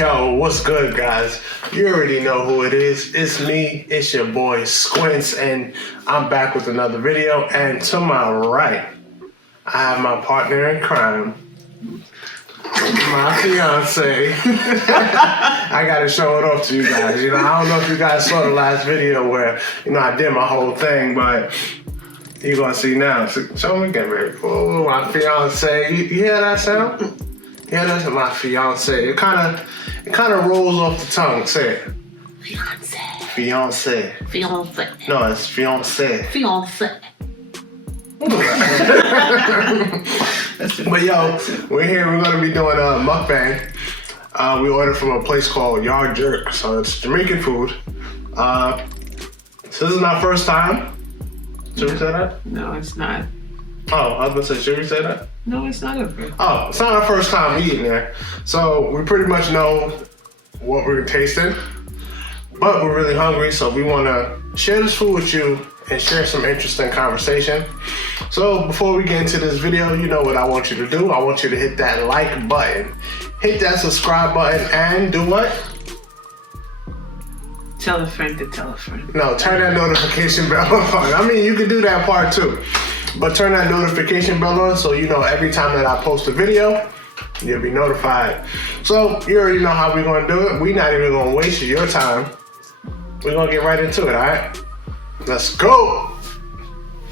Yo, what's good, guys? You already know who it is. It's me, it's your boy Squints, and I'm back with another video. And to my right, I have my partner in crime, my fiance. I gotta show it off to you guys. You know, I don't know if you guys saw the last video where, you know, I did my whole thing, but you're gonna see now. So, show me again, baby. Oh, my fiance. You hear that sound? Yeah, that's my fiance. It kind of rolls off the tongue. Say it. Fiance. Fiance. Fiance. No, it's fiance. Fiance. But yo, we're here. We're gonna be doing a mukbang. We ordered from a place called Yard Jerk, so it's Jamaican food. So this is my first time. Should we say that? No, it's not. Oh, I was gonna say, should we say that? No, it's not okay. Oh, it's not our first time eating there. So we pretty much know what we're tasting, but we're really hungry, so we wanna share this food with you and share some interesting conversation. So before we get into this video, you know what I want you to do. I want you to hit that like button, hit that subscribe button, and do what? Tell a friend to tell a friend. No, turn that notification bell on. I mean, you can do that part too. But turn that notification bell on so you know every time that I post a video, you'll be notified. So you already know how we're gonna do it. We're not even gonna waste your time. We're gonna get right into it, all right? Let's go.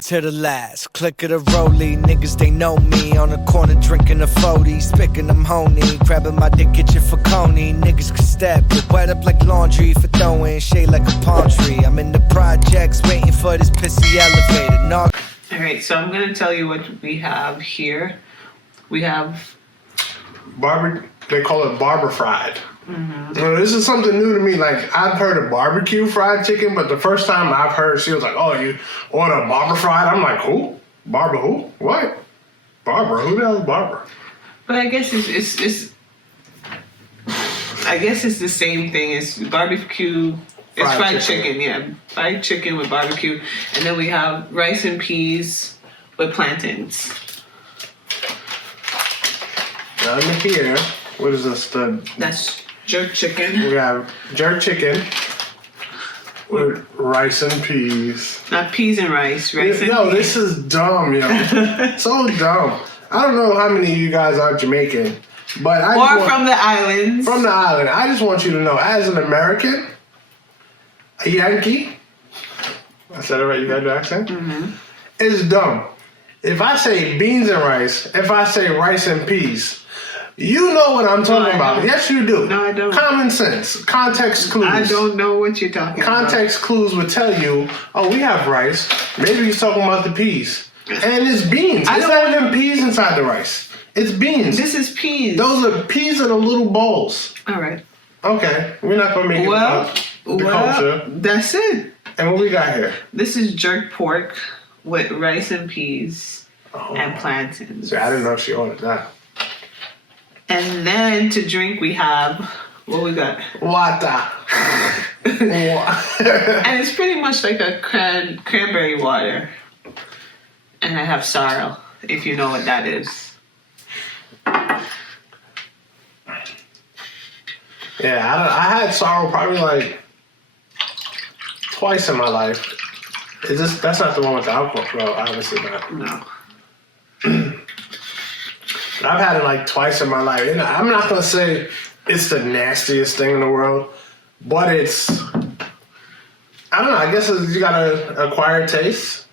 To the last, click of the rollie, niggas they know me. On the corner drinking a 40, spicking them honey. Grabbing my dick, itching for coney. Niggas can step, get wet up like laundry. For throwing shade like a palm tree. I'm in the projects, waiting for this pissy elevator. Knock. Alright, so I'm gonna tell you what we have here. We have They call it barber fried. Mm-hmm. You know, this is something new to me. Like, I've heard of barbecue fried chicken, but the first time I've heard, she was like, "Oh, you order barber fried?" I'm like, "Who? Barber who? What? Barber? Who the hell is barber?" But I guess it's the same thing as barbecue. It's fried chicken, yeah. Fried chicken with barbecue. And then we have rice and peas with plantains. Down here, what is this? That's jerk chicken. We have jerk chicken with rice and peas. Not peas and rice, rice and Yo, peas. this is dumb, yo. So dumb. I don't know how many of you guys are Jamaican, but from the islands. From the island. I just want you to know, as an American, a Yankee, I said it right, you got the accent? Mm-hmm. It's dumb. If I say beans and rice, if I say rice and peas, you know what I'm talking about. Yes, you do. No, I don't. Common sense. Context clues. I don't know what you're talking about. Context clues would tell you, oh, we have rice. Maybe he's talking about the peas. And it's beans. It's not even peas inside the rice. It's beans. This is peas. Those are peas in the little bowls. All right. Okay, we're not going to make it the culture. That's it. And what we got here? This is jerk pork with rice and peas and plantains. See, I didn't know she ordered that. And then to drink we have, what we got? Water. And it's pretty much like a cranberry water. And I have sorrel, if you know what that is. Yeah, I had sorrel probably like twice in my life. That's not the one with the alcohol? Well, obviously not. No. I've had it like twice in my life. And I'm not going to say it's the nastiest thing in the world, but it's, I don't know, I guess you got to acquire taste.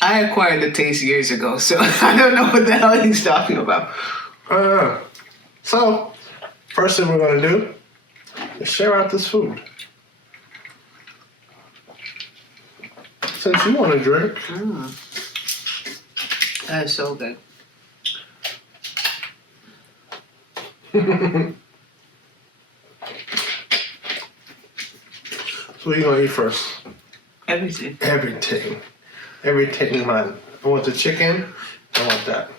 I acquired the taste years ago, so I don't know what the hell he's talking about. So, first thing we're going to do is share out this food. Since you want to drink. That is so good. So what are you going to eat first? Everything. Everything, man. I want the chicken. I want that.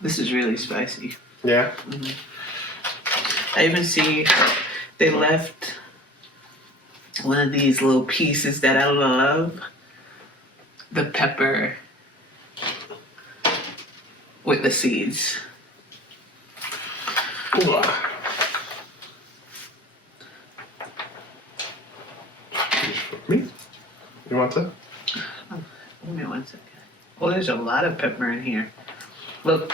This is really spicy. Yeah? Mm-hmm. I even see they left one of these little pieces that I love. The pepper with the seeds. Ooh. Me? You want that? Give me 1 second. Oh, there's a lot of pepper in here. Look.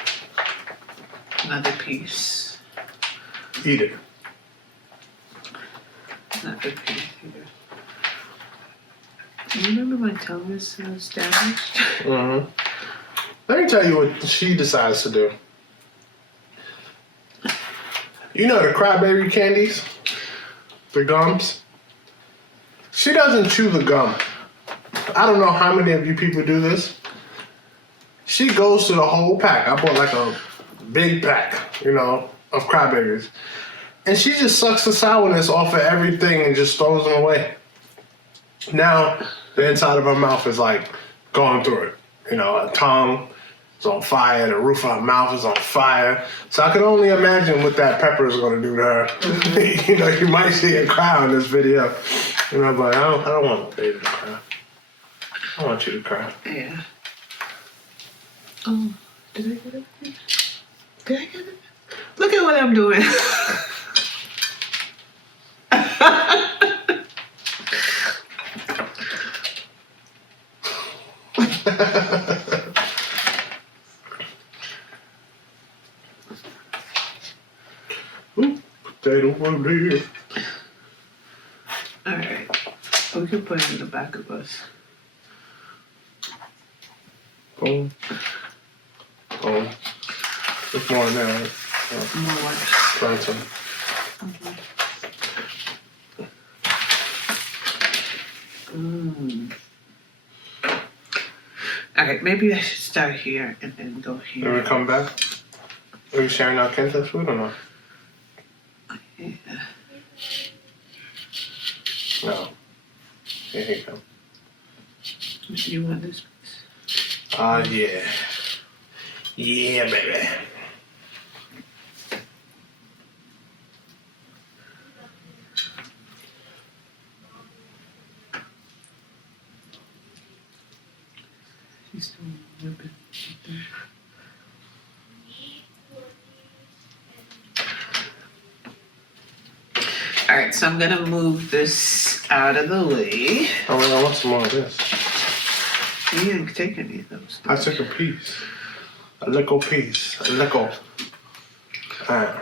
Another piece. Eat it. Another piece here. Do you remember my tongue was damaged? Mm-hmm. Let me tell you what she decides to do. You know the crybaby candies? The gums? She doesn't chew the gum. I don't know how many of you people do this. She goes to the whole pack. I bought like a big pack, of crybabies. And she just sucks the sourness off of everything and just throws them away. Now, the inside of her mouth is like going through it. Her tongue is on fire, the roof of her mouth is on fire. So I can only imagine what that pepper is going to do to her. Mm-hmm. You might see her cry on this video. But I don't want baby to cry. I want you to cry. Yeah. Oh, did I get it? Did I get it? Look at what I'm doing. Ooh, potato one there. All right. We can put it in the back of us. Boom. Boom. There's more in there, right? More what? Try some. All right, maybe I should start here and then go here. Then we come back? Are you sharing our Kenta's food or not? Yeah. No. Here you go. You want this? Yeah. Yeah, baby. She's still whipping. All right, so I'm gonna move this out of the way. I want some more of this. You didn't take any of those. I took a piece. A little piece. A little. Alright.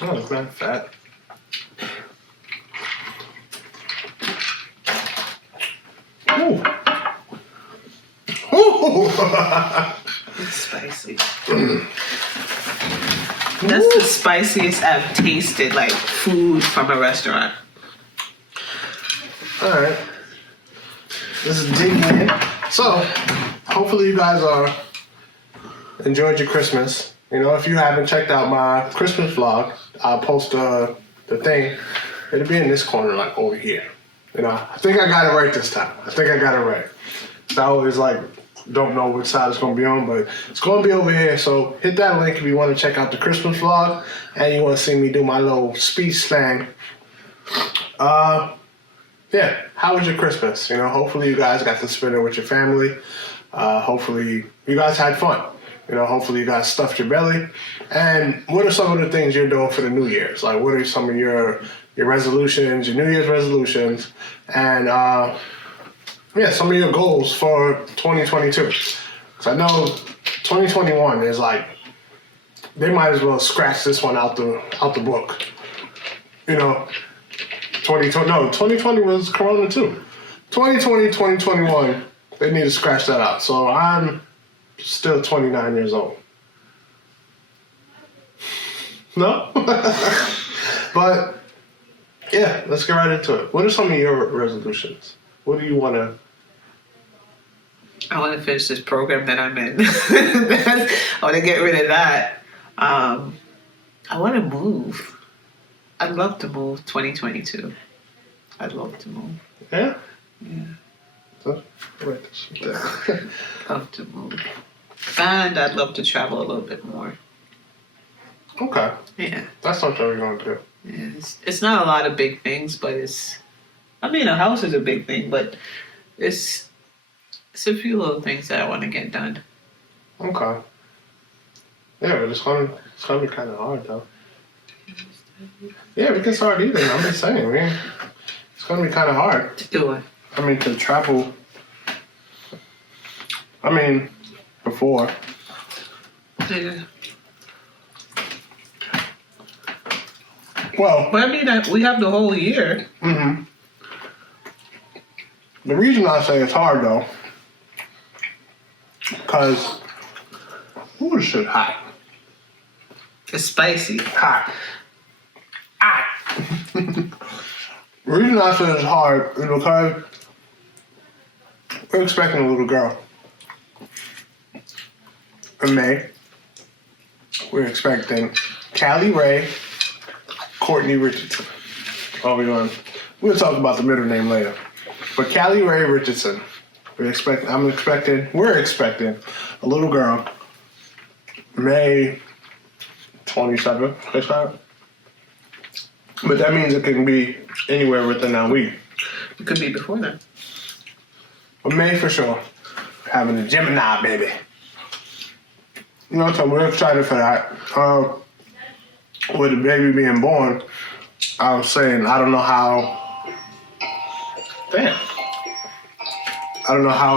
Oh, it's not fat. Ooh. Ooh. It's spicy. That's the spiciest I've tasted, like food from a restaurant. Alright. This is digging in. So, hopefully you guys enjoyed your Christmas. If you haven't checked out my Christmas vlog, I'll post the thing. It'll be in this corner, like over here. I think I got it right this time. I always don't know which side it's going to be on, but it's going to be over here. So hit that link if you want to check out the Christmas vlog and you want to see me do my little speech slang. Yeah, how was your Christmas? Hopefully you guys got to spend it with your family. Hopefully you guys had fun. Hopefully you guys stuffed your belly. And what are some of the things you're doing for the New Year's? Like, what are some of your resolutions, your New Year's resolutions, and some of your goals for 2022? Because I know 2021 is they might as well scratch this one out the book. 2020 was Corona too. 2020, 2021, they need to scratch that out. So I'm still 29 years old. No? But, yeah, let's get right into it. What are some of your resolutions? What do you want to... I want to finish this program that I'm in. I want to get rid of that. I want to move. I'd love to move 2022. I'd love to move. Yeah? Yeah. So, wait, Love to move. And I'd love to travel a little bit more. okay. Yeah. That's something we're going to do. Yeah. It's not a lot of big things, but a house is a big thing, but it's a few little things that I want to get done. Okay. Yeah, but it's gonna be kind of hard though. Yeah, we can start eating. I'm just saying, man. It's gonna be kind of hard. To do it. I mean, to travel. I mean, before. Yeah. Well, But I mean, we have the whole year. the reason I say it's hard though, because ooh, this shit hot. It's spicy. Hot. Hot. The reason I say it's hard is because we're expecting a little girl. In May, we're expecting Callie Ray, Courtney Richardson. Oh, we'll talk about the middle name later. But Callie Ray Richardson, we're expecting a little girl, May 27th, that's right. But that means it can be anywhere within that week. It could be before that. But May for sure, having a Gemini baby. You know, so we're excited for that. With the baby being born, I was saying I don't know how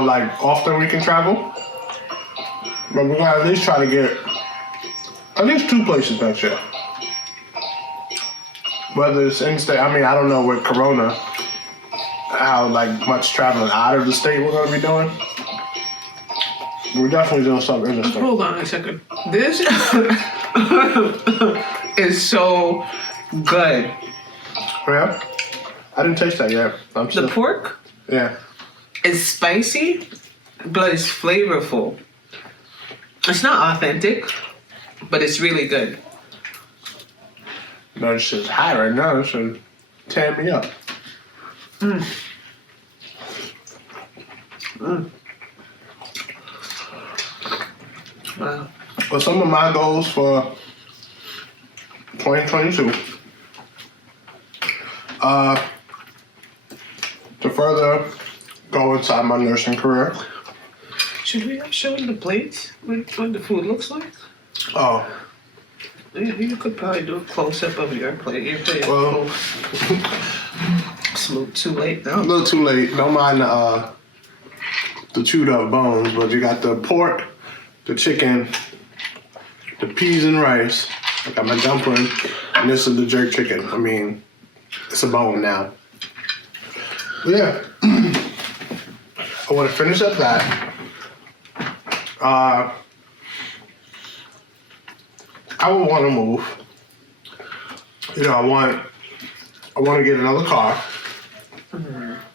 like often we can travel, but we're gonna at least try to get at least 2 places next year. Whether it's in state, I mean I don't know with Corona how like much traveling out of the state we're gonna be doing. We're definitely doing something interesting. Hold on a second. This is so good. Yeah, I didn't taste that yet. The pork Yeah. is spicy, but it's flavorful. It's not authentic, but it's really good. No, this shit's high right now. This should tear me up. Wow. But some of my goals for 2022, to further go inside my nursing career. Should we have shown the plates? What the food looks like? Oh, You could probably do a close up of your plate. Your plate is well, full. It's a little too late a now. little too late. Don't mind the chewed up bones, but you got the pork, the chicken, the peas and rice. I got my dumpling, and this is the jerk chicken. I mean, it's a bone now. But yeah, I want to finish up that. I would want to move. You know, I want to get another car.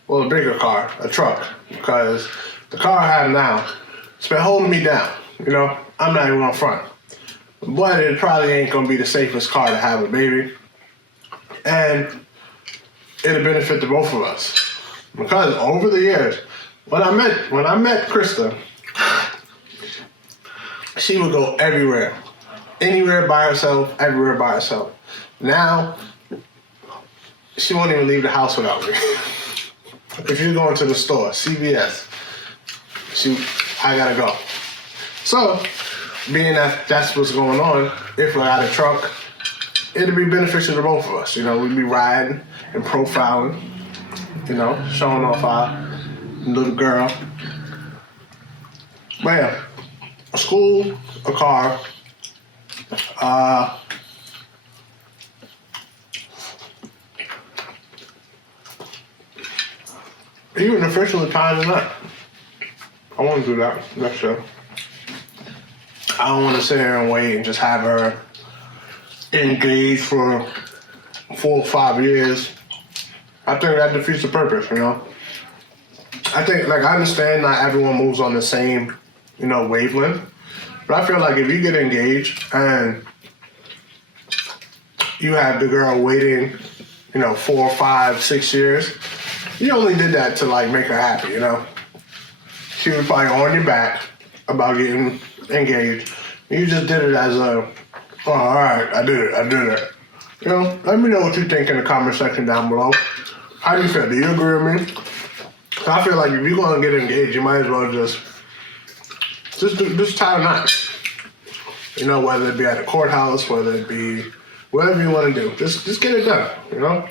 Well, a bigger car, a truck, because the car I have now, it's been holding me down. You know, I'm not even on front. But it probably ain't gonna be the safest car to have a baby. And it'll benefit the both of us. Because over the years, when I met Krista, she would go everywhere. Anywhere by herself, everywhere by herself. Now, she won't even leave the house without me. If you're going to the store, CVS, I gotta go. So, being that that's what's going on, if I got a truck, it'd be beneficial to both of us. You know, we'd be riding and profiling, you know, showing off our little girl. But yeah, a school, a car, even officially tying it up. I want to do that next year. I don't want to sit here and wait and just have her engaged for 4 or 5 years. I think that defeats the purpose, you know? I think, like, I understand not everyone moves on the same, you know, wavelength. But I feel like if you get engaged and you have the girl waiting, you know, 4, 5, 6 years, you only did that to, like, make her happy, you know? She was probably on your back about getting engaged. You just did it as a, oh, all right, I did it. You know, let me know what you think in the comment section down below. How do you feel? Do you agree with me? I feel like if you're going to get engaged, you might as well just tie a knot. You know, whether it be at a courthouse, whether it be whatever you want to do. Just get it done, you know?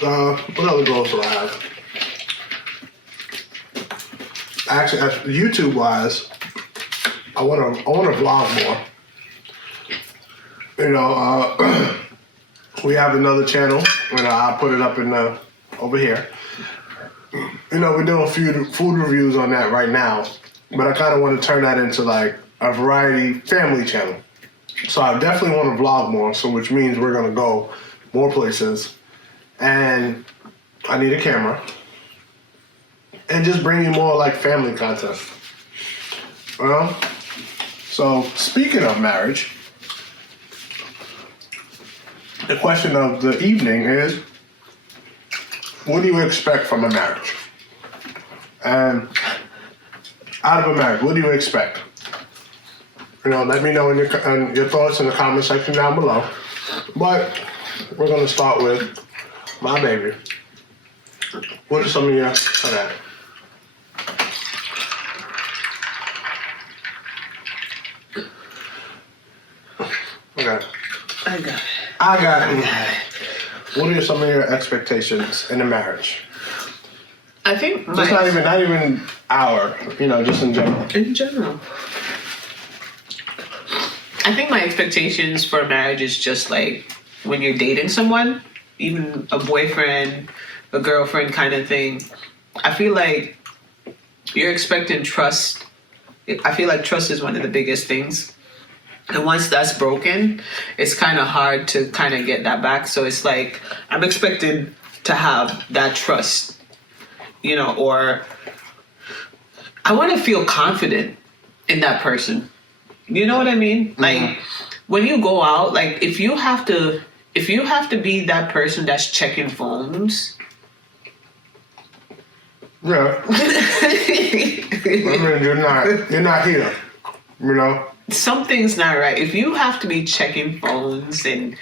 What other goals do I have? Actually, YouTube-wise, I want to vlog more. You know, we have another channel. You know, I'll put it up in over here. You know, we're doing a few food reviews on that right now, but I kind of want to turn that into like a variety family channel. So I definitely want to vlog more, so which means we're going to go more places. And I need a camera. And just bring you more like family content. Well, so speaking of marriage, the question of the evening is, what do you expect from a marriage? And out of a marriage, what do you expect? You know, let me know in your thoughts in the comment section down below. But we're going to start with my baby. What are some of your... Okay. Okay. I got it. What are some of your expectations in a marriage? I think Just not even our, you know, just in general. In general. I think my expectations for marriage is just like when you're dating someone, even a boyfriend, a girlfriend kind of thing. I feel like you're expecting trust. I feel like trust is one of the biggest things. And once that's broken, it's kind of hard to kind of get that back. So it's like, I'm expected to have that trust, you know, or I want to feel confident in that person. You know what I mean? Mm-hmm. Like when you go out, like if you have to be that person that's checking phones. Yeah. I mean, you're not here, you know? Something's not right. If you have to be checking phones and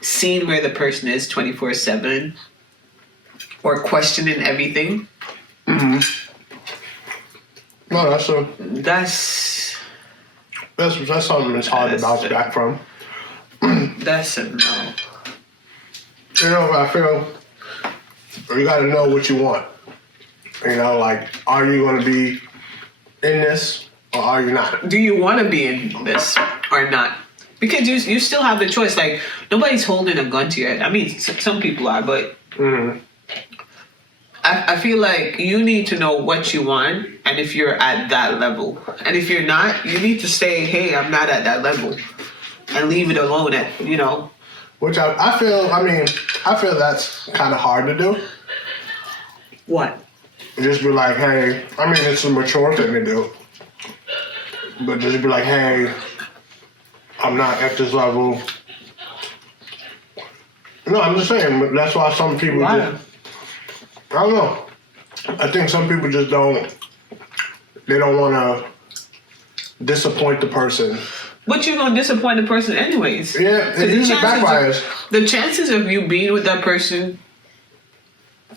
seeing where the person is 24/7 or questioning everything. Mm-hmm. No, that's something that's hard to bounce back from. That's a no. You know, I feel you got to know what you want. You know, like, are you going to be in this? Or are you not? Do you want to be in this or not? Because you still have the choice. Like, nobody's holding a gun to your head. I mean, some people are, but I feel like you need to know what you want and if you're at that level. And if you're not, you need to say, hey, I'm not at that level. And leave it alone at, you know. Which I feel that's kind of hard to do. What? Just be like, hey, I mean, it's a mature thing to do. But just be like, hey, I'm not at this level. No, I'm just saying, but that's why some people I don't know. I think some people just don't want to disappoint the person. But you're going to disappoint the person anyways. Yeah, it usually backfires. The chances of you being with that person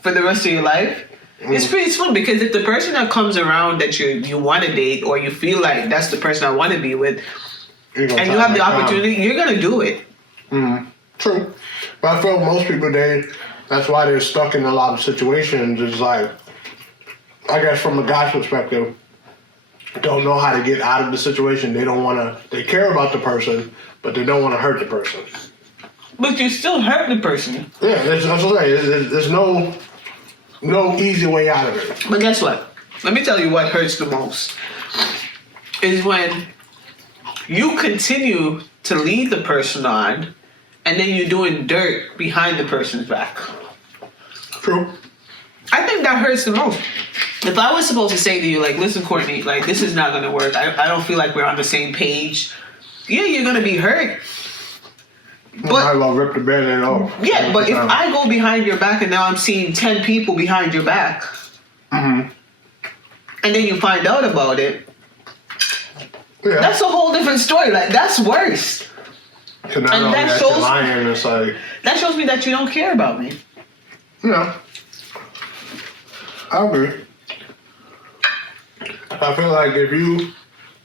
for the rest of your life, it's pretty slim, because if the person that comes around that you want to date or you feel like that's the person I want to be with and you have the opportunity, you're going to do it. True. But I feel most people, that's why they're stuck in a lot of situations. It's like, I guess from a guy's perspective, don't know how to get out of the situation. They care about the person, but they don't want to hurt the person. But you still hurt the person. Yeah, that's what I'm saying. There's no easy way out of it. But guess what? Let me tell you what hurts the most. Is when you continue to lead the person on and then you're doing dirt behind the person's back. True. I think that hurts the most. If I was supposed to say to you, like, listen, Courtney, like, this is not going to work. I don't feel like we're on the same page. Yeah, you're going to be hurt. But I will rip the band-aid off. Yeah, but if I go behind your back and now I'm seeing 10 people behind your back, and then you find out about it, that's a whole different story. Like, that's worse. And that shows lying, it's like, that shows me that you don't care about me. Yeah, I agree. I feel like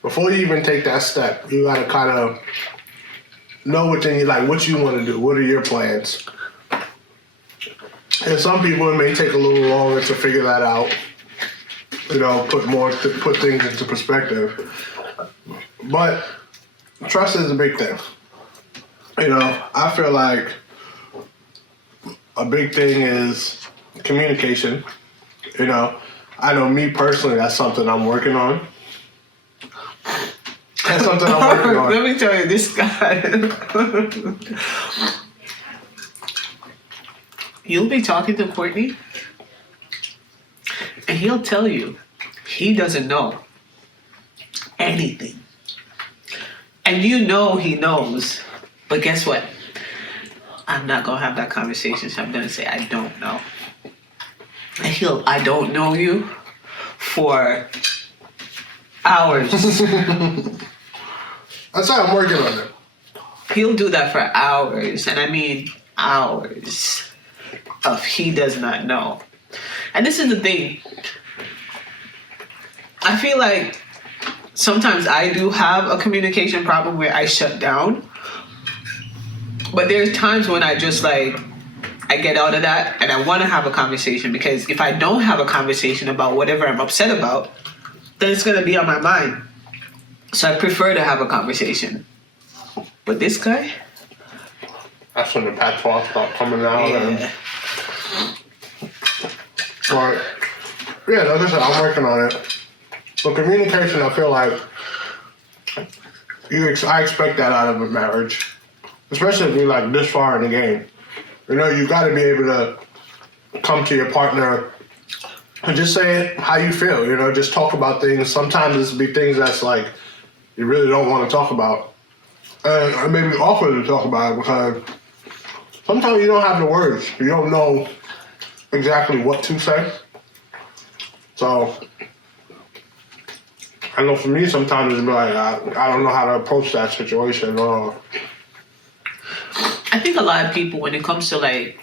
before you even take that step, you gotta kind of know within you, like, what you want to do. What are your plans? And some people, it may take a little longer to figure that out. You know, put things into perspective. But trust is a big thing. You know, I feel like a big thing is communication. You know, I know me personally, that's something I'm working on. That's something I'm working on. Let me tell you, this guy. You'll be talking to Courtney, and he'll tell you he doesn't know anything. And you know he knows. But guess what? I'm not going to have that conversation, so I'm going to say, I don't know. And I don't know you for hours. That's how I'm working on it. He'll do that for hours, and I mean hours of he does not know. And this is the thing. I feel like sometimes I do have a communication problem where I shut down. But there's times when I just like, I get out of that and I want to have a conversation, because if I don't have a conversation about whatever I'm upset about, then it's going to be on my mind. So I prefer to have a conversation. But this guy? That's when the patois start coming out. Yeah. But, yeah, like I said, I'm working on it. So communication, I feel like I expect that out of a marriage. Especially if you're like this far in the game. You know, you got to be able to come to your partner and just say how you feel. You know, just talk about things. Sometimes it's be things that's like you really don't want to talk about. And maybe awkward to talk about it because sometimes you don't have the words. You don't know exactly what to say. So I know for me sometimes it's like I don't know how to approach that situation. I think a lot of people, when it comes to like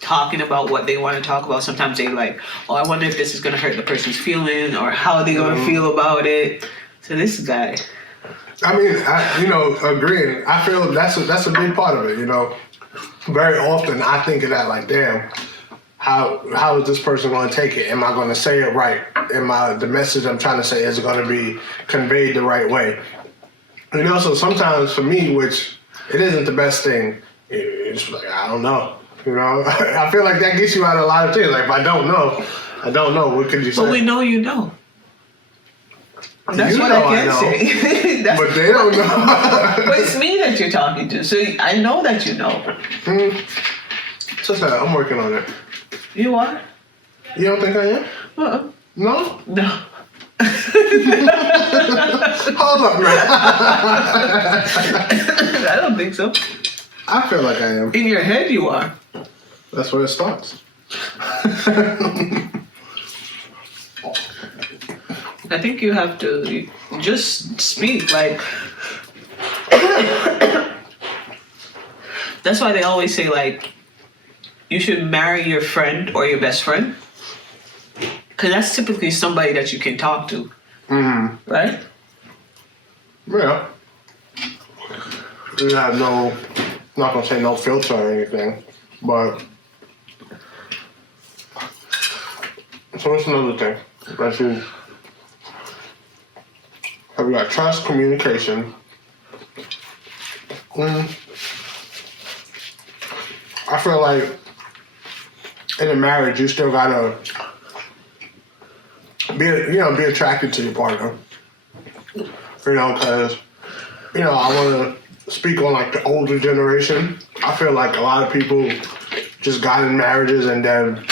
talking about what they want to talk about, sometimes they like, oh, I wonder if this is going to hurt the person's feeling or how are they going to feel about it. So this guy. I mean, agreeing. I feel that's a big part of it. You know, very often I think of that like, damn, how is this person going to take it? Am I going to say it right? The message I'm trying to say is going to be conveyed the right way? You know, so sometimes for me, which it isn't the best thing, it's like I don't know. You know, I feel like that gets you out of a lot of things. Like if I don't know, I don't know. What could you say? But we know you know. That's what I can say. But they don't know. But it's me that you're talking to, so I know that you know. So I'm working on it. You are? You don't think I am? Uh-uh. No? No. Hold up, man. I don't think so. I feel like I am. In your head, you are. That's where it starts. I think you have to just speak. Like, that's why they always say, like, you should marry your friend or your best friend. Because that's typically somebody that you can talk to. Mm-hmm. Right? Yeah. You have I'm not going to say no filter or anything, but. So what's another thing that you. Have you got trust, communication? I feel like in a marriage, you still gotta be attracted to your partner. You know, because I want to speak on like the older generation. I feel like a lot of people just got in marriages and then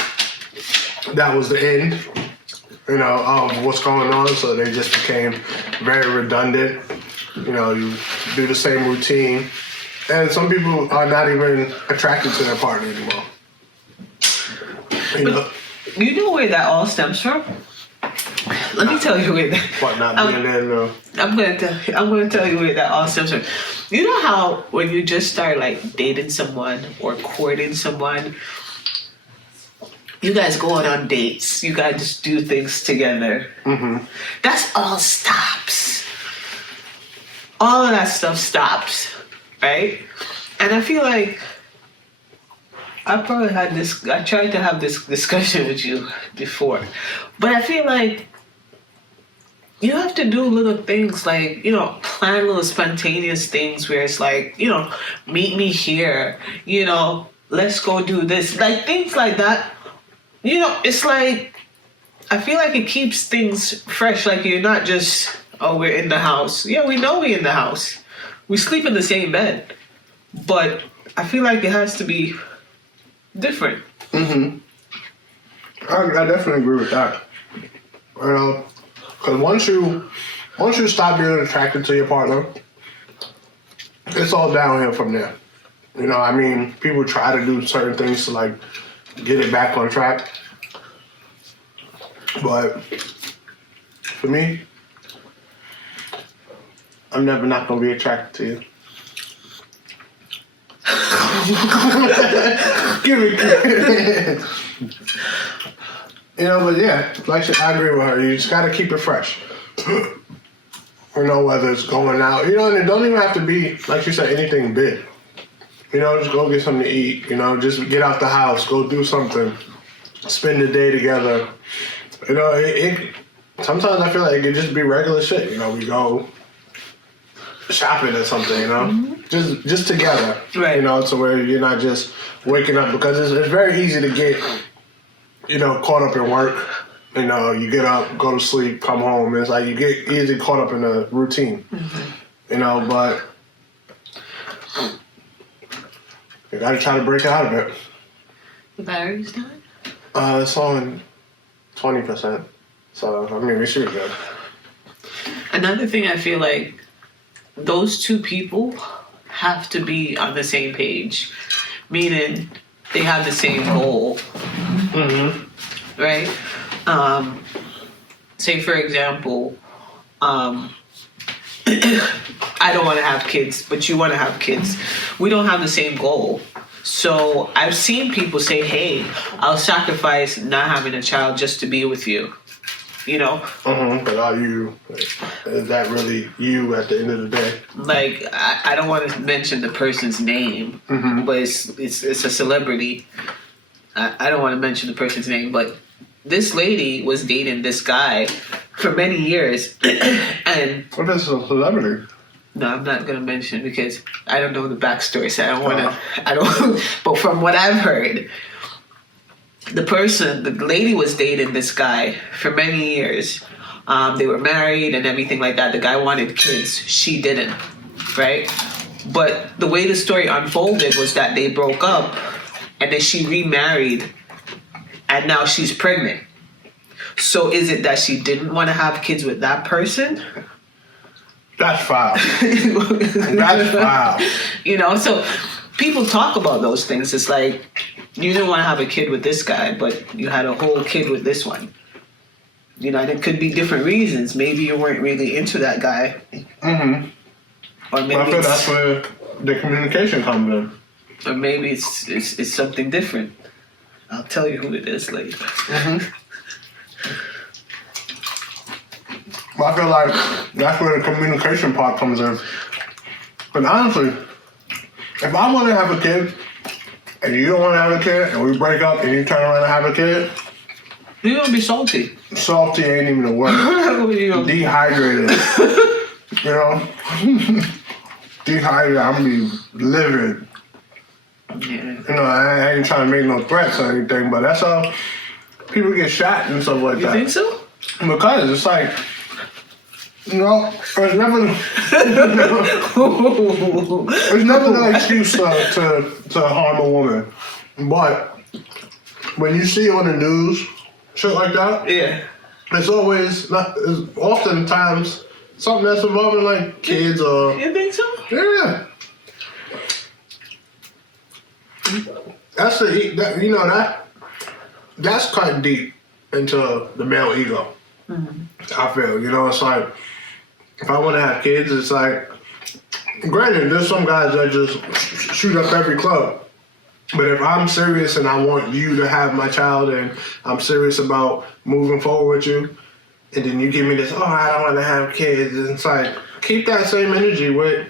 that was the end. Of what's going on, so they just became very redundant. You do the same routine. And some people are not even attracted to their partner anymore. You know where that all stems from? Let me tell you where that... What, not being in I'm gonna tell you where that all stems from. You know how when you just start like dating someone or courting someone, you guys go on dates. You guys just do things together. Mm-hmm. That's all stops. All of that stuff stops right? And I feel like I tried to have this discussion with you before, but I feel like you have to do little things like, plan little spontaneous things where it's like, meet me here, let's go do this. Like things like that. It's like, I feel like it keeps things fresh. Like you're not just, oh, we're in the house. Yeah, we know we're in the house. We sleep in the same bed. But I feel like it has to be different. Mm-hmm. I definitely agree with that. Because once you stop being attracted to your partner, it's all downhill from there. People try to do certain things to like get it back on track, but for me, I'm never not gonna be attracted to you. Give me. But yeah, like I agree with her. You just gotta keep it fresh. Whether it's going out, and it don't even have to be, like you said, anything big. Just go get something to eat. Just get out the house, go do something, spend the day together. It sometimes I feel like it could just be regular shit. We go shopping or something. Mm-hmm. just together. Right. To where you're not just waking up, because it's very easy to get caught up in work. You get up, go to sleep, come home. It's like you get easily caught up in a routine. Mm-hmm. But you gotta try to break out of it. The battery's done? It's on 20%. So, we should be good. Another thing I feel like those two people have to be on the same page. Meaning they have the same goal. Mm-hmm. Right? Say for example, I don't want to have kids, but you want to have kids. We don't have the same goal. So I've seen people say, hey, I'll sacrifice not having a child just to be with you. Mm-hmm. But are you, is that really you at the end of the day? Like, I don't want to mention the person's name, mm-hmm. but it's a celebrity. I don't want to mention the person's name, but this lady was dating this guy for many years. And what is a celebrity? No, I'm not going to mention because I don't know the backstory, so I don't, but from what I've heard, the lady was dating this guy for many years. They were married and everything like that. The guy wanted kids. She didn't, right? But the way the story unfolded was that they broke up and then she remarried and now she's pregnant. So is it that she didn't want to have kids with that person? That's foul. That's foul. So people talk about those things. It's like, you didn't want to have a kid with this guy, but you had a whole kid with this one. And it could be different reasons. Maybe you weren't really into that guy. Mm-hmm. Or maybe I feel that's where the communication comes in. Or maybe it's something different. I'll tell you who it is later. Mm-hmm. I feel like that's where the communication part comes in. But honestly, if I want to have a kid and you don't want to have a kid and we break up and you turn around and have a kid, you're going to be salty. Salty ain't even a word. Dehydrated. Dehydrated, I'm going to be livid. Yeah. I ain't trying to make no threats or anything, but that's how people get shot and stuff like that. You think so? Because it's like, it's never an excuse to harm a woman. But when you see on the news, shit like that, yeah, it's oftentimes something that's involving like kids or. You think so? Yeah. That's cut deep into the male ego. Mm-hmm. I feel, it's like, if I want to have kids, it's like, granted, there's some guys that just shoot up every club. But if I'm serious and I want you to have my child and I'm serious about moving forward with you, and then you give me this, I don't want to have kids, and it's like, keep that same energy with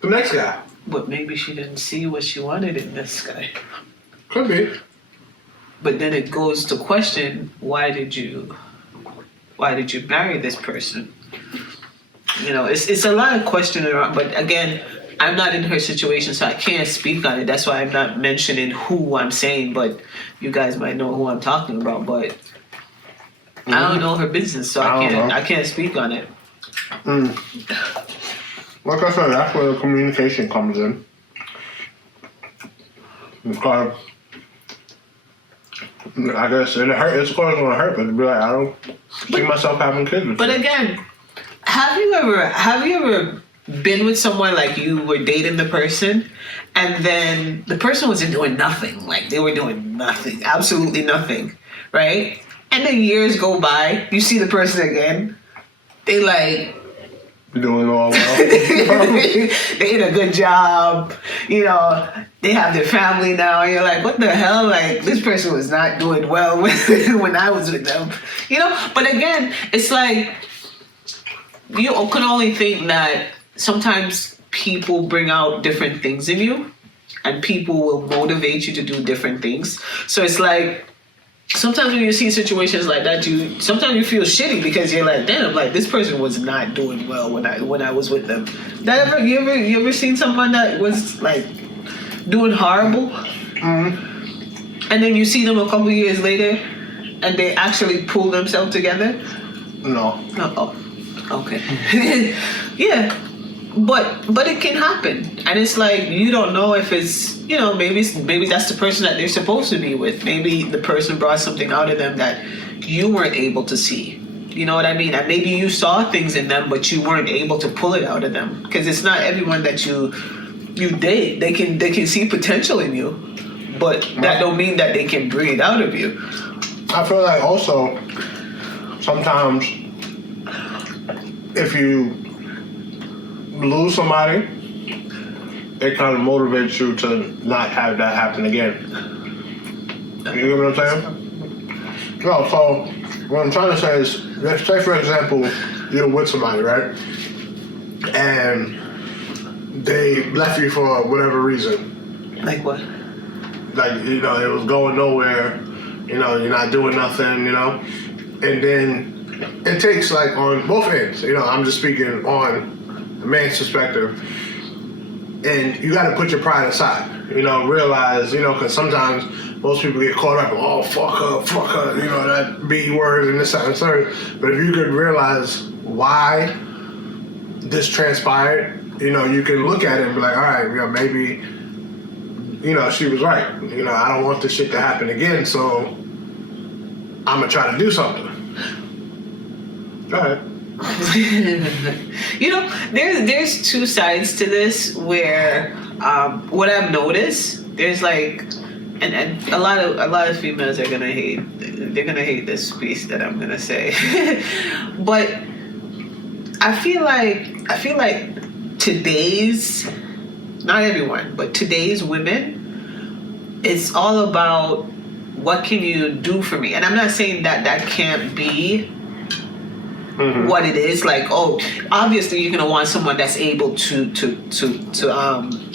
the next guy. But maybe she didn't see what she wanted in this guy. Could be. But then it goes to question, why did you marry this person? You know, it's a lot of questioning around, but again, I'm not in her situation, so I can't speak on it. That's why I'm not mentioning who I'm saying, but you guys might know who I'm talking about, but I don't know her business, so I can't speak on it. Like I said, that's where the communication comes in. Because I guess it hurt. It's going to hurt, but be like, I don't see myself having kids with But you. again, have you ever been with someone like you were dating the person and then the person wasn't doing nothing, like they were doing nothing, absolutely nothing, right? And then years go by, you see the person again, they like Doing all well. they did a good job, you know, they have their family now, and you're like, what the hell, like this person was not doing well when I was with them, you know? But again, it's like you can only think that sometimes people bring out different things in you and people will motivate you to do different things. So it's like sometimes when you see situations like that, sometimes you feel shitty because you're like, damn, like this person was not doing well when I was with them. You ever seen someone that was like doing horrible? Mm-hmm. And then you see them a couple years later and they actually pull themselves together? No. Oh, okay. Yeah. But it can happen, and it's like you don't know if it's, you know, maybe that's the person that they're supposed to be with. Maybe the person brought something out of them that you weren't able to see. You know what I mean? And maybe you saw things in them, but you weren't able to pull it out of them because it's not everyone that you date. They can see potential in you, but that don't mean that they can bring it out of you. I feel like also sometimes if you lose somebody, it kind of motivates you to not have that happen again. You get what I'm saying? No, so what I'm trying to say is, let's say for example, you're with somebody, right? And they left you for whatever reason. Like what? Like, you know, it was going nowhere, you know, you're not doing nothing, you know? And then it takes like on both ends, you know, I'm just speaking on the man's perspective, and you got to put your pride aside, you know, realize, you know, because sometimes most people get caught up, oh, fuck her, you know, that B word and this, that, and third. But if you could realize why this transpired, you know, you can look at it and be like, all right, you know, maybe, you know, she was right. You know, I don't want this shit to happen again, so I'm going to try to do something. Go ahead. You know, there's two sides to this where what I've noticed, there's like, and a lot of females are gonna hate. They're gonna hate this piece that I'm gonna say, but I feel like today's, not everyone, but today's women, it's all about what can you do for me, and I'm not saying that can't be. Mm-hmm. What it is, like, oh, obviously you're gonna want someone that's able to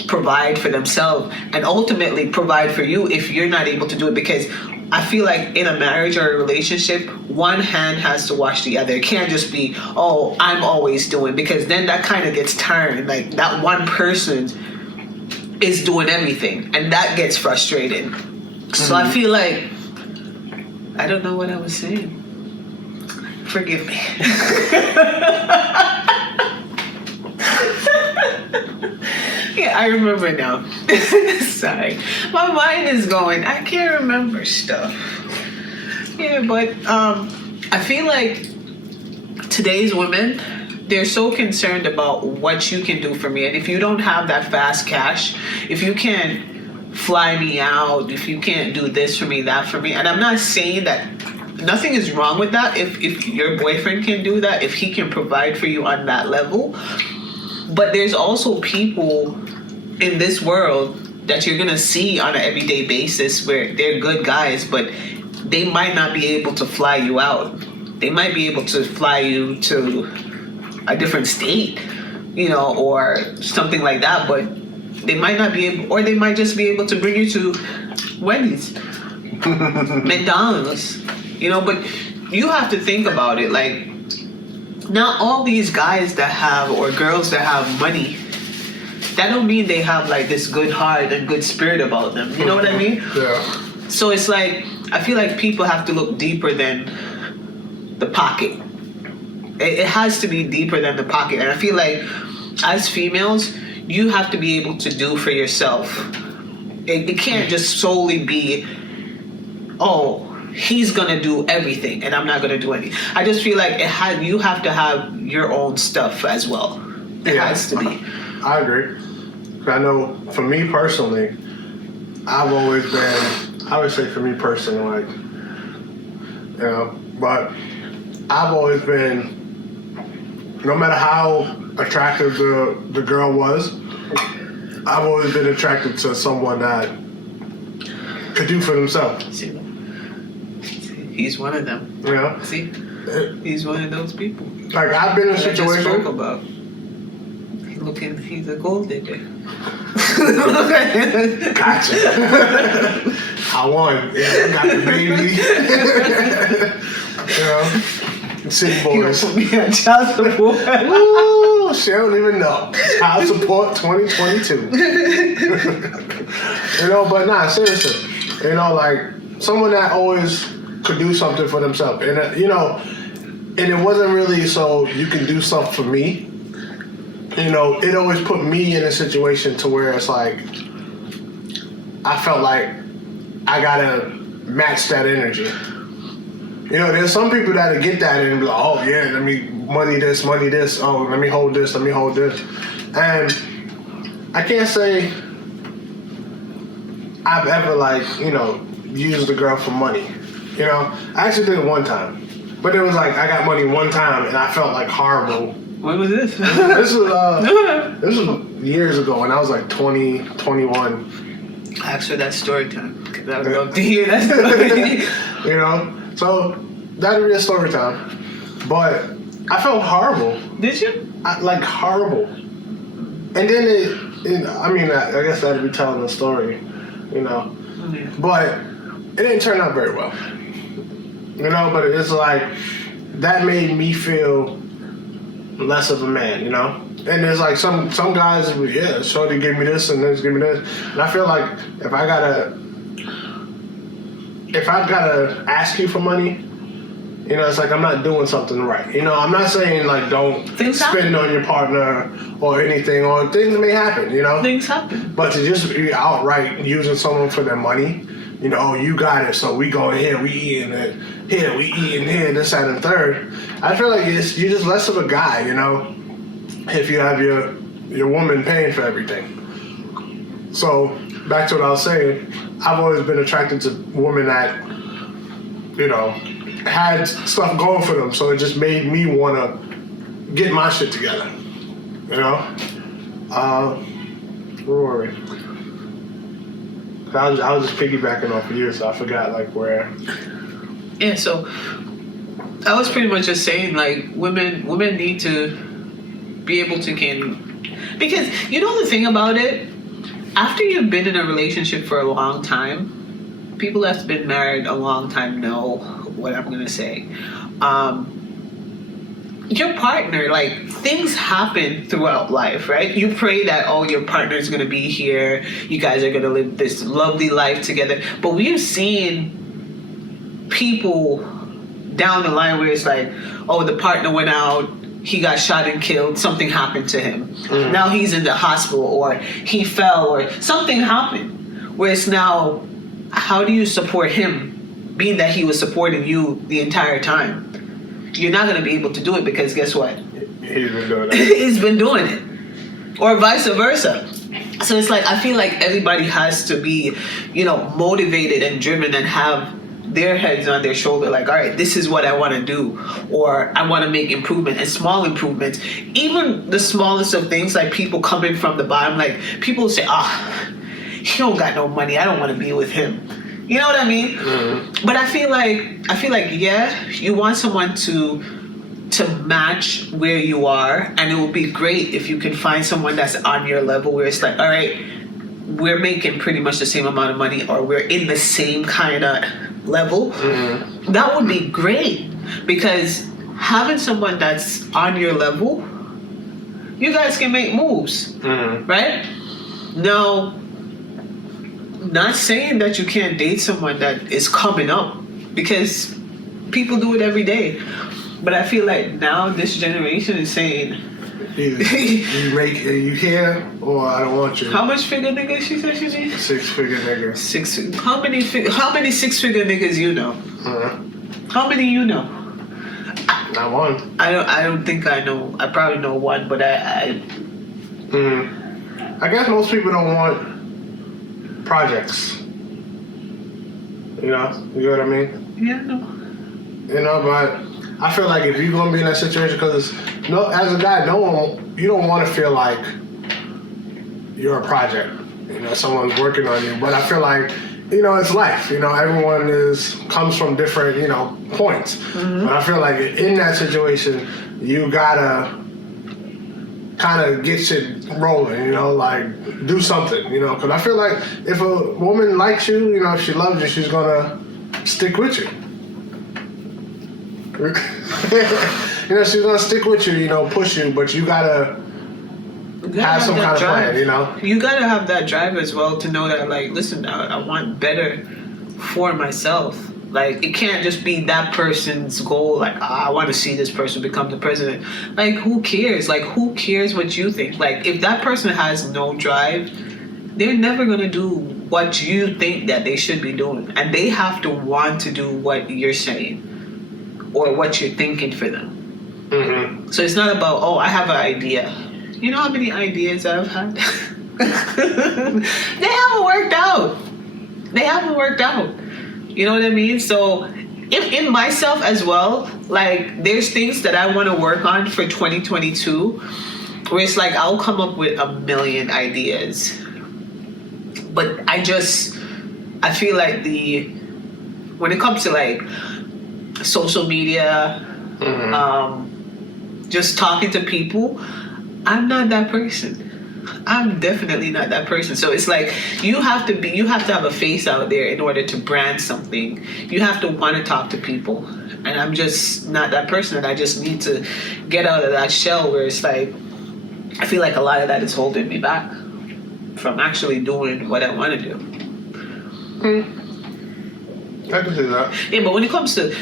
provide for themselves and ultimately provide for you if you're not able to do it, because I feel like in a marriage or a relationship, one hand has to wash the other. It can't just be, oh, I'm always doing, because then that kind of gets tiring. Like that one person is doing everything and that gets frustrating. Mm-hmm. So I feel like, I don't know what I was saying. Forgive me. Yeah, I remember now. Sorry. My mind is going, I can't remember stuff. Yeah, but I feel like today's women, they're so concerned about what you can do for me. And if you don't have that fast cash, if you can't fly me out, if you can't do this for me, that for me, and I'm not saying that nothing is wrong with that. If your boyfriend can do that, if he can provide for you on that level. But there's also people in this world that you're gonna see on an everyday basis where they're good guys, but they might not be able to fly you out. They might be able to fly you to a different state, you know, or something like that. But They might not be able, or they might just be able to bring you to Wendy's, McDonald's, you know. But you have to think about it, like, not all these guys that have, or girls that have money, that don't mean they have like this good heart and good spirit about them. You know what I mean? Yeah. So it's like, I feel like people have to look deeper than the pocket. It has to be deeper than the pocket. And I feel like as females, you have to be able to do for yourself. It can't just solely be, oh, he's gonna do everything and I'm not gonna do anything. I just feel like you have to have your own stuff as well. It has to be. I agree. I know for me personally, I've always been, I would say for me personally, like, you know, but I've always been, no matter how attractive the girl was, I've always been attracted to someone that could do for themselves. See, he's one of them. You know? See? He's one of those people. Like, I've been in a That I just spoke situation. about. He's a gold digger. Gotcha. I won. Yeah, I got the baby. You know? City You don't boys. put me on child support. Ooh, she don't even know. Child support 2022. You know, but nah, seriously. You know, like, someone that always could do something for themselves. And, you know, and it wasn't really so you can do stuff for me. You know, it always put me in a situation to where it's like, I felt like I gotta match that energy. You know, there's some people that'll get that and be like, oh yeah, let me money this, oh, let me hold this. And I can't say I've ever, like, you know, used a girl for money. You know, I actually did it one time. But it was like, I got money one time and I felt like horrible. When was this? This was years ago when I was like 20, 21. Ask for that story time, because I would love to hear that story. You know? So, that'd be a story time. But I felt horrible. Did you? Like, horrible. And then I guess that'd be telling a story, you know? Yeah. But it didn't turn out very well. You know, but it's like, that made me feel less of a man, you know? And there's like some guys, yeah, shorty give me this and this, give me this. And I feel like if I gotta ask you for money, you know, it's like I'm not doing something right. You know, I'm not saying like don't spend on your partner or anything, or things may happen, you know? Things happen. But to just be outright using someone for their money, you know, oh, you got it, so we going here, we eating it, here, we eating here, this, that, and third. I feel like you're just less of a guy, you know, if you have your woman paying for everything. So, back to what I was saying, I've always been attracted to women that, you know, had stuff going for them, so it just made me want to get my shit together, you know? Where were we? I was just piggybacking off of you, so I forgot like where. Yeah, so I was pretty much just saying, like, women need to be able to because you know the thing about it, after you've been in a relationship for a long time, people that's been married a long time know what I'm gonna say. Your partner, like, things happen throughout life, right? You pray that, oh, your partner's gonna be here, you guys are gonna live this lovely life together. But we've seen people down the line where it's like, oh, the partner went out, he got shot and killed, something happened to him. Mm. Now he's in the hospital, or he fell, or something happened. Where it's now, how do you support him, being that he was supporting you the entire time? You're not going to be able to do it because guess what? He's been doing it. He's been doing it. Or vice versa. So it's like, I feel like everybody has to be, you know, motivated and driven and have their heads on their shoulder, like, all right, this is what I want to do, or I want to make improvement, and small improvements. Even the smallest of things, like people coming from the bottom, like people say, he don't got no money, I don't want to be with him. You know what I mean? Mm-hmm. But I feel like, yeah, you want someone to to match where you are, and it would be great if you can find someone that's on your level where it's like, all right, we're making pretty much the same amount of money, or we're in the same kind of level. Mm-hmm. That would be great, because having someone that's on your level, you guys can make moves, right? Now, not saying that you can't date someone that is coming up, because people do it every day. But I feel like now this generation is saying, you here or I don't want you. How much figure niggas she said she's in? 6-figure nigga. How many 6-figure niggas you know? How many you know? Not one. I don't think I know. I probably know one, but I guess most people don't want projects. You know what I mean? Yeah, no. You know, but I feel like if you're gonna be in that situation, because as a guy, you don't want to feel like you're a project. You know, someone's working on you. But I feel like, you know, it's life. You know, everyone comes from different, you know, points. Mm-hmm. But I feel like in that situation, you gotta kind of get shit rolling. You know, like do something. You know, because I feel like if a woman likes you, you know, if she loves you, she's gonna stick with you. You know, she's gonna stick with you, you know, push you, but you gotta have some kind of plan, you know? You gotta have that drive as well to know that, like, listen, I want better for myself. Like, it can't just be that person's goal, like, I want to see this person become the president. Like, who cares? Like, who cares what you think? Like, if that person has no drive, they're never gonna do what you think that they should be doing. And they have to want to do what you're saying or what you're thinking for them. Mm-hmm. So it's not about, oh, I have an idea. You know how many ideas I've had? They haven't worked out. You know what I mean? So in myself as well, like, there's things that I want to work on for 2022 where it's like I'll come up with a million ideas. But I feel like when it comes to like social media, just talking to people, I'm not that person. I'm definitely not that person. So it's like you have to have a face out there in order to brand something. You have to want to talk to people. And I'm just not that person, and I just need to get out of that shell where it's like I feel like a lot of that is holding me back from actually doing what I want to do. I can see that. Yeah, but when it comes to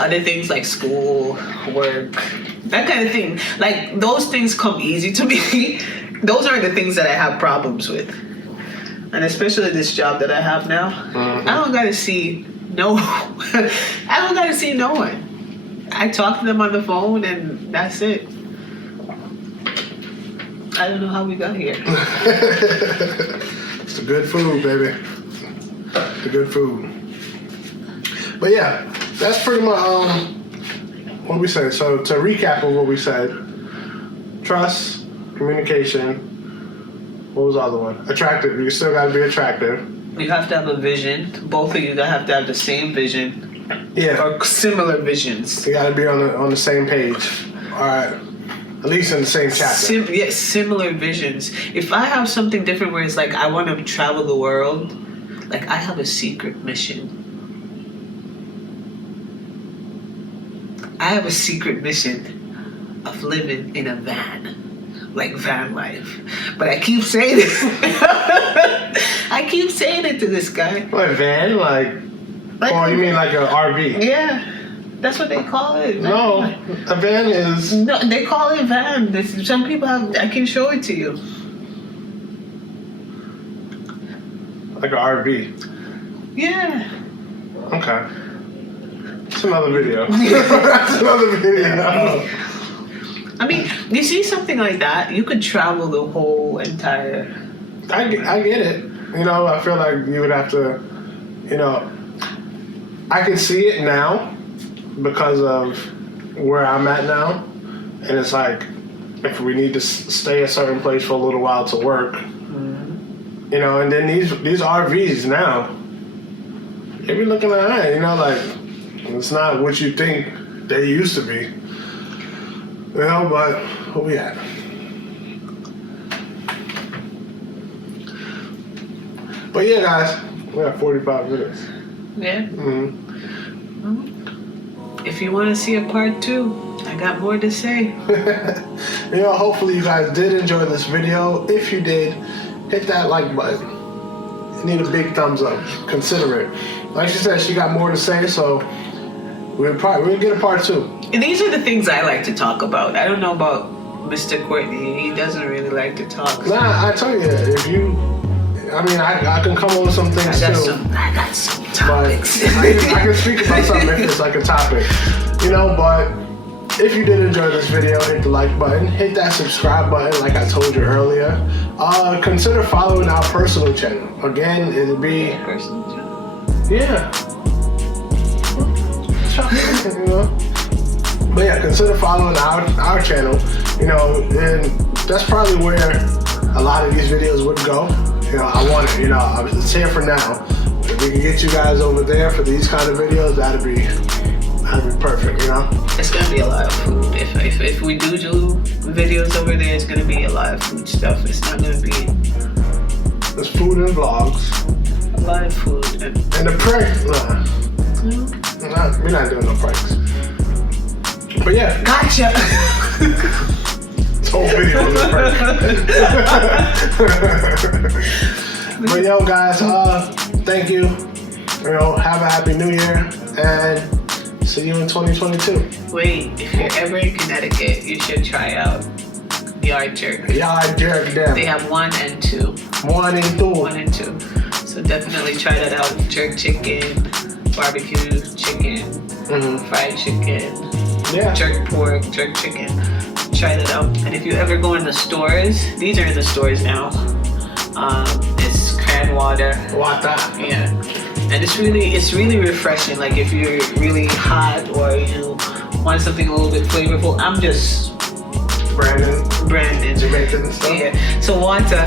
other things like school, work, that kind of thing, like those things come easy to me. Those aren't the things that I have problems with. And especially this job that I have now, I don't gotta see no one. I talk to them on the phone and that's it. I don't know how we got here. It's the good food, baby. The good food. But yeah, that's pretty much what we said. So to recap of what we said, trust, communication, what was the other one? Attractive. You still got to be attractive. You have to have a vision. Both of you have to have the same vision. Yeah. Or similar visions. You got to be on the same page. All right. At least in the same chapter. Similar visions. If I have something different where it's like I want to travel the world, like I have a secret mission. I have a secret mission of living in a van. Like van life. But I keep saying it. I keep saying it to this guy. What, van? Like oh, you mean like an RV? Yeah. That's what they call it. No, a van is... No, they call it van. Some people have... I can show it to you. Like an RV? Yeah. Okay. That's another video. That's another video. I mean, you see something like that, you could travel the whole entire... I get it. You know, I feel like you would have to, you know... I can see it now because of where I'm at now. And it's like, if we need to stay a certain place for a little while to work, you know, and then these RVs now, they be looking at that, you know, like, it's not what you think they used to be. You know, but where we at? But yeah, guys, we got 45 minutes. Yeah. Mm-hmm. If you want to see a part 2, I got more to say. You know, hopefully you guys did enjoy this video. If you did, hit that like button. You need a big thumbs up. Consider it. Like she said, she got more to say, so we'll get a part 2. And these are the things I like to talk about. I don't know about Mr. Courtney. He doesn't really like to talk. Nah, I tell you, if you, I mean, I can come up with some things I too. got some topics. I can speak about something if it's like a topic, you know. But if you did enjoy this video, hit the like button, hit that subscribe button, like I told you earlier. Consider following our personal channel. Again, it'll be Personal channel. yeah, you know. But yeah, consider following our channel. You know, and that's probably where a lot of these videos would go. You know, I want it. You know, it's here for now. If we can get you guys over there for these kind of videos, that'd be perfect. You know. It's gonna be a lot of food. If we do videos over there, it's gonna be a lot of food stuff. It's not gonna be There's food and vlogs. a lot of food. And the prank, we're not doing no pranks. But yeah, gotcha. this whole video was a prank. But yo, guys, thank you. You know, have a happy New Year, and see you in 2022. Wait, if you're ever in Connecticut, you should try out Yard Jerk. Yard Jerk, damn. They have 1 and 2. 1 and 2. 1 and 2. So definitely try that out. Jerk chicken, barbecue chicken, fried chicken, Yeah. jerk pork, jerk chicken. Try that out. And if you ever go in the stores, these are in the stores now. It's canned water. Water. Yeah. And it's really refreshing. Like if you're really hot or you want something a little bit flavorful. I'm just Brandon. Jamaican and stuff. Yeah. So water.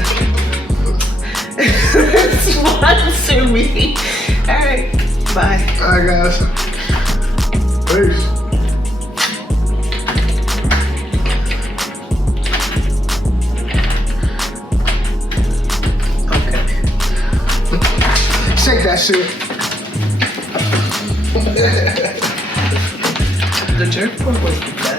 Sponsor me. Alright. Bye. Alright, guys. Peace. Shake that shit. The jerk pork was the best.